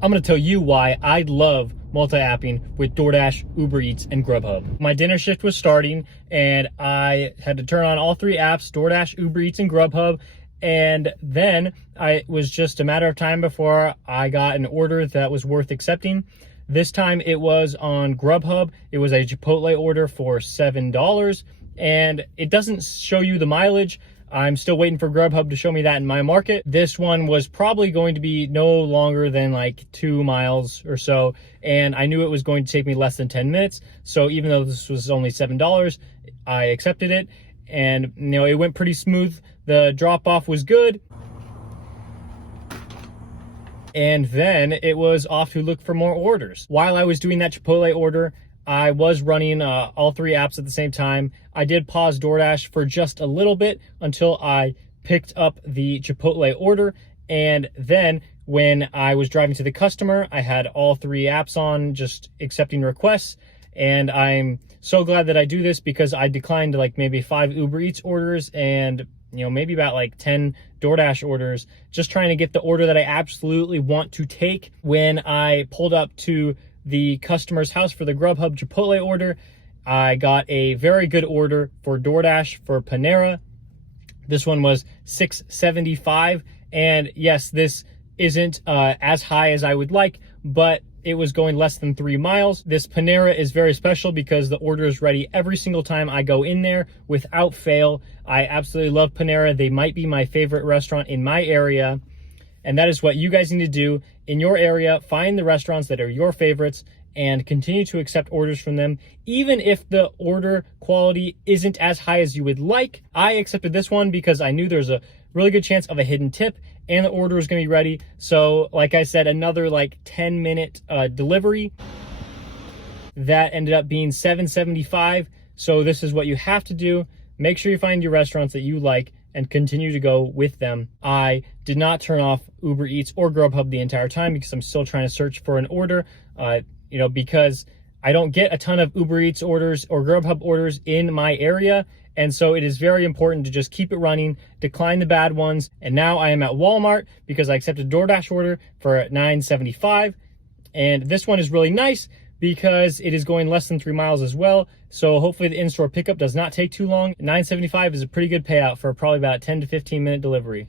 I'm going to tell you why I love multi-apping with DoorDash, Uber Eats, and Grubhub. My dinner shift was starting and I had to turn on all three apps, DoorDash, Uber Eats, and Grubhub. And then it was just a matter of time before I got an order that was worth accepting. This time it was on Grubhub. It was a Chipotle order for $7 and it doesn't show you the mileage. I'm still waiting for Grubhub to show me that in my market. This one was probably going to be no longer than like 2 miles or so. And I knew it was going to take me less than 10 minutes. So even though this was only $7, I accepted it. And it went pretty smooth. The drop off was good. And then it was off to look for more orders. While I was doing that Chipotle order, I was running all three apps at the same time. I did pause DoorDash for just a little bit until I picked up the Chipotle order. And then when I was driving to the customer, I had all three apps on, just accepting requests. And I'm so glad that I do this because I declined like maybe 5 Uber Eats orders and maybe about like 10 DoorDash orders, just trying to get the order that I absolutely want to take. When I pulled up to the customer's house for the Grubhub Chipotle order, I got a very good order for DoorDash for Panera. This one was $6.75, and yes, this isn't as high as I would like, but it was going less than 3 miles. This Panera is very special because the order is ready every single time I go in there without fail. I absolutely love Panera. They might be my favorite restaurant in my area. And that is what you guys need to do in your area. Find the restaurants that are your favorites and continue to accept orders from them. Even if the order quality isn't as high as you would like. I accepted this one because I knew there's a really good chance of a hidden tip and the order was going to be ready. So like I said, another like 10-minute delivery. That ended up being $7.75. So this is what you have to do. Make sure you find your restaurants that you like and continue to go with them. I did not turn off Uber Eats or Grubhub the entire time because I'm still trying to search for an order, because I don't get a ton of Uber Eats orders or Grubhub orders in my area. And so it is very important to just keep it running, decline the bad ones. And now I am at Walmart because I accepted a DoorDash order for $9.75. And this one is really nice because it is going less than 3 miles as well. So hopefully the in-store pickup does not take too long. $9.75 is a pretty good payout for probably about 10 to 15 minute delivery.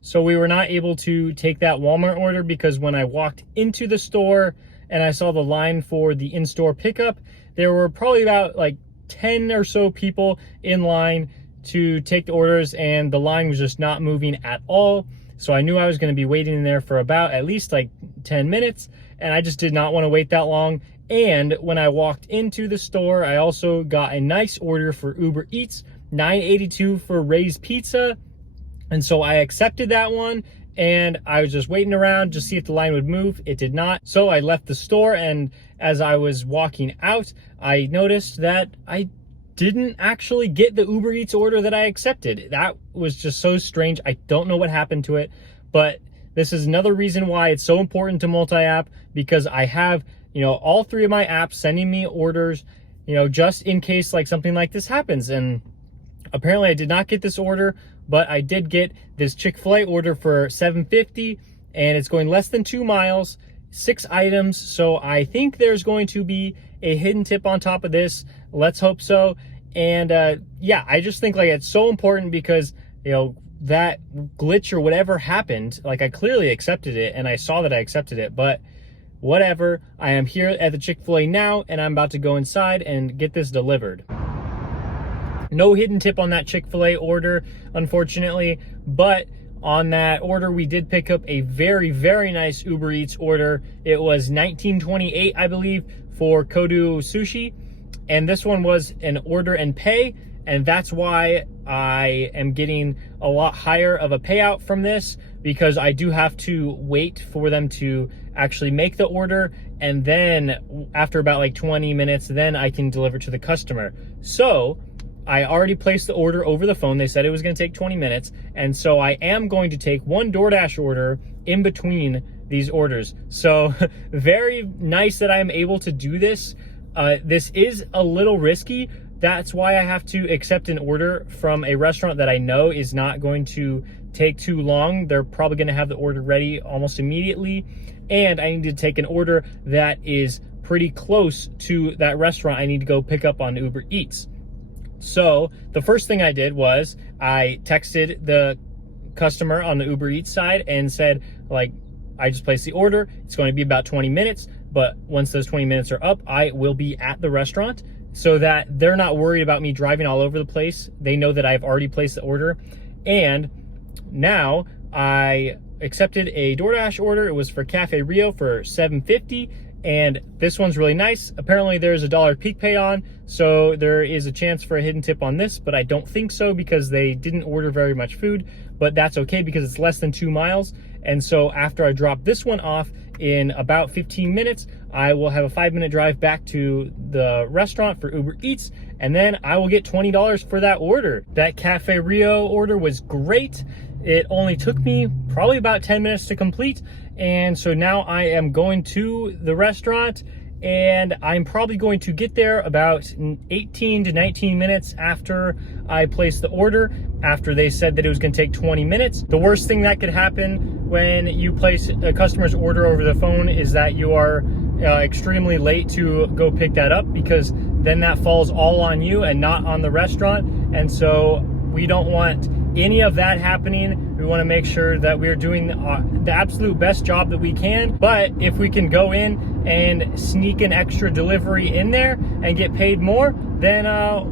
So we were not able to take that Walmart order because when I walked into the store and I saw the line for the in-store pickup, there were probably about like 10 or so people in line to take the orders and the line was just not moving at all. So I knew I was going to be waiting in there for about at least like 10 minutes and I just did not want to wait that long. And when I walked into the store, I also got a nice order for Uber Eats, $9.82 for Ray's Pizza. And so I accepted that one and I was just waiting around to see if the line would move. It did not. So I left the store and as I was walking out, I noticed that I didn't actually get the Uber Eats order that I accepted. That was just so strange. I don't know what happened to it, but this is another reason why it's so important to multi-app because I have, all three of my apps sending me orders, just in case like something like this happens. And apparently I did not get this order, but I did get this Chick-fil-A order for $7.50 and it's going less than 2 miles, 6 items. So I think there's going to be a hidden tip on top of this. Let's hope so. And I just think like it's so important because, that glitch or whatever happened, like I clearly accepted it and I saw that I accepted it, but whatever. I am here at the Chick-fil-A now and I'm about to go inside and get this delivered. No hidden tip on that Chick-fil-A order, unfortunately, but on that order, we did pick up a very, very nice Uber Eats order. It was $19.28, I believe, for Kodu Sushi. And this one was an order and pay. And that's why I am getting a lot higher of a payout from this because I do have to wait for them to actually make the order. And then after about like 20 minutes, then I can deliver to the customer. So I already placed the order over the phone. They said it was going to take 20 minutes. And so I am going to take one DoorDash order in between these orders. So very nice that I am able to do this. This is a little risky. That's why I have to accept an order from a restaurant that I know is not going to take too long. They're probably going to have the order ready almost immediately. And I need to take an order that is pretty close to that restaurant I need to go pick up on Uber Eats. So the first thing I did was I texted the customer on the Uber Eats side and said, like, I just placed the order. It's going to be about 20 minutes, but once those 20 minutes are up, I will be at the restaurant, so that they're not worried about me driving all over the place. They know that I've already placed the order. And now I accepted a DoorDash order. It was for Cafe Rio for $7.50. And this one's really nice. Apparently there's a $1 peak pay on, so there is a chance for a hidden tip on this, but I don't think so because they didn't order very much food. But that's okay because it's less than 2 miles. And so after I drop this one off in about 15 minutes, I will have a 5-minute drive back to the restaurant for Uber Eats, and then I will get $20 for that order. That Cafe Rio order was great. It only took me probably about 10 minutes to complete. And so now I am going to the restaurant, and I'm probably going to get there about 18 to 19 minutes after I place the order, after they said that it was going to take 20 minutes. The worst thing that could happen when you place a customer's order over the phone is that you are extremely late to go pick that up, because then that falls all on you and not on the restaurant. And so we don't want any of that happening. We want to make sure that we're doing the absolute best job that we can. But if we can go in and sneak an extra delivery in there and get paid more, then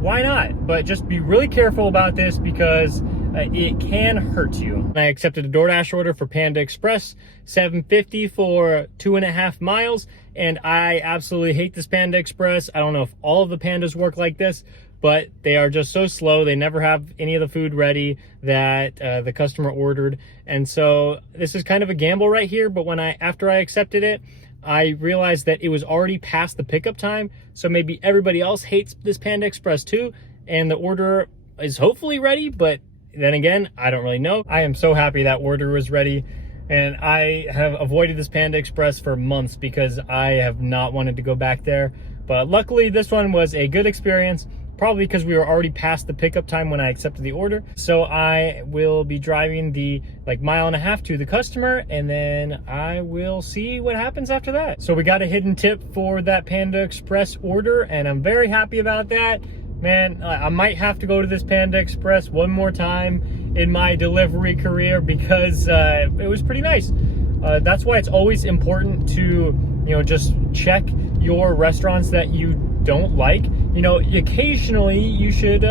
why not? But just be really careful about this, because it can hurt you. I accepted a DoorDash order for Panda Express, $7.50 for 2.5 miles. And I absolutely hate this Panda Express. I don't know if all of the Pandas work like this, but they are just so slow. They never have any of the food ready that the customer ordered. And so this is kind of a gamble right here. But after I accepted it, I realized that it was already past the pickup time. So maybe everybody else hates this Panda Express too, and the order is hopefully ready. But then again, I don't really know. I am so happy that order was ready. And I have avoided this Panda Express for months because I have not wanted to go back there. But luckily this one was a good experience, probably because we were already past the pickup time when I accepted the order. So I will be driving the 1.5 miles to the customer, and then I will see what happens after that. So we got a hidden tip for that Panda Express order, and I'm very happy about that. Man, I might have to go to this Panda Express one more time in my delivery career, because it was pretty nice. That's why it's always important to, just check your restaurants that you don't like. Occasionally you should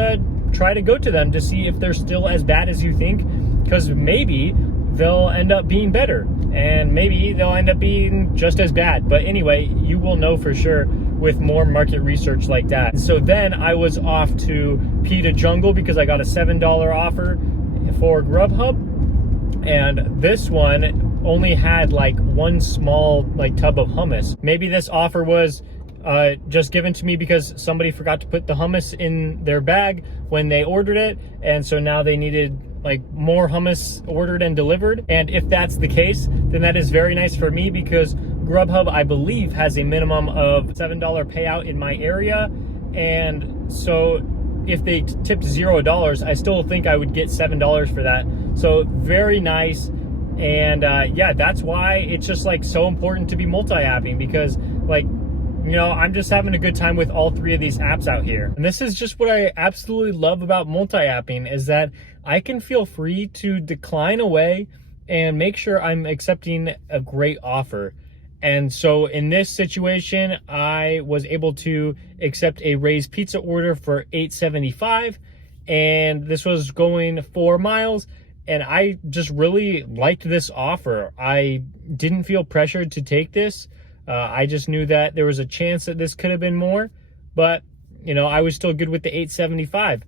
try to go to them to see if they're still as bad as you think, because maybe they'll end up being better, and maybe they'll end up being just as bad. But anyway, you will know for sure with more market research like that. So then I was off to Pita Jungle because I got a $7 offer for Grubhub, and this one only had one small tub of hummus. Maybe this offer was just given to me because somebody forgot to put the hummus in their bag when they ordered it, and so now they needed more hummus ordered and delivered. And if that's the case, then that is very nice for me, because Grubhub, I believe, has a minimum of $7 payout in my area. And so if they tipped $0, I still think I would get $7 for that. So very nice. And yeah, that's why it's just so important to be multi-apping, because I'm just having a good time with all 3 of these apps out here. And this is just what I absolutely love about multi-apping, is that I can feel free to decline away and make sure I'm accepting a great offer. And so in this situation, I was able to accept a raised pizza order for $8.75, and this was going 4 miles. And I just really liked this offer. I didn't feel pressured to take this. I just knew that there was a chance that this could have been more, but I was still good with the $8.75.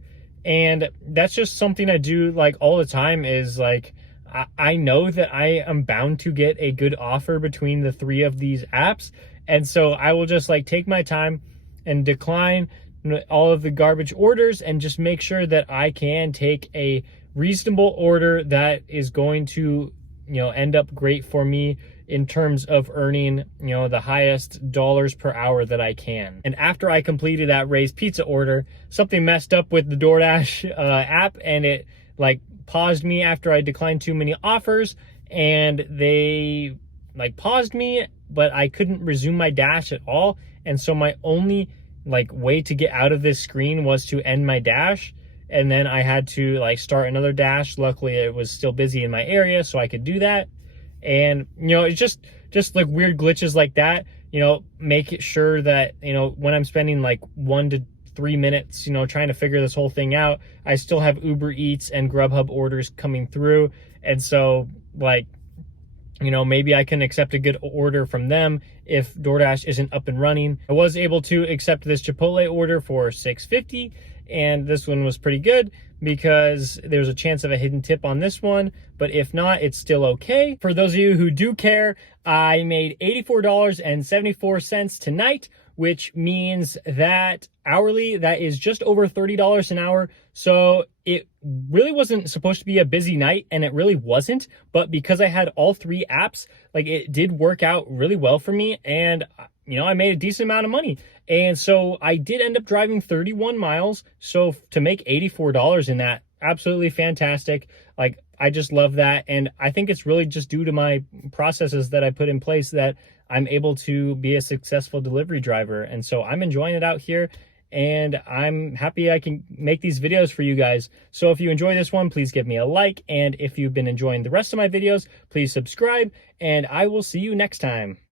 And that's just something I do all the time, is I know that I am bound to get a good offer between the 3 of these apps. And so I will just take my time and decline all of the garbage orders and just make sure that I can take a reasonable order that is going to, end up great for me in terms of earning, the highest dollars per hour that I can. And after I completed that raised pizza order, something messed up with the DoorDash app, and it paused me after I declined too many offers, and they like paused me, but I couldn't resume my dash at all. And so my only like way to get out of this screen was to end my dash, and then I had to like start another dash. Luckily it was still busy in my area, so I could do that. And it's just like weird glitches like that, make it sure that when I'm spending like 1 to 3 minutes trying to figure this whole thing out, I still have Uber Eats and Grubhub orders coming through. And so like maybe I can accept a good order from them if DoorDash isn't up and running. I was able to accept this Chipotle order for $6.50, and this one was pretty good because there's a chance of a hidden tip on this one, but if not, it's still okay. For those of you who do care, I made $84.74 tonight, which means that hourly, that is just over $30 an hour. So it really wasn't supposed to be a busy night, and it really wasn't, but because I had all 3 apps, like it did work out really well for me, and I made a decent amount of money. And so I did end up driving 31 miles. So to make $84 in that, absolutely fantastic. Like, I just love that. And I think it's really just due to my processes that I put in place that I'm able to be a successful delivery driver. And so I'm enjoying it out here, and I'm happy I can make these videos for you guys. So if you enjoy this one, please give me a like. And if you've been enjoying the rest of my videos, please subscribe, and I will see you next time.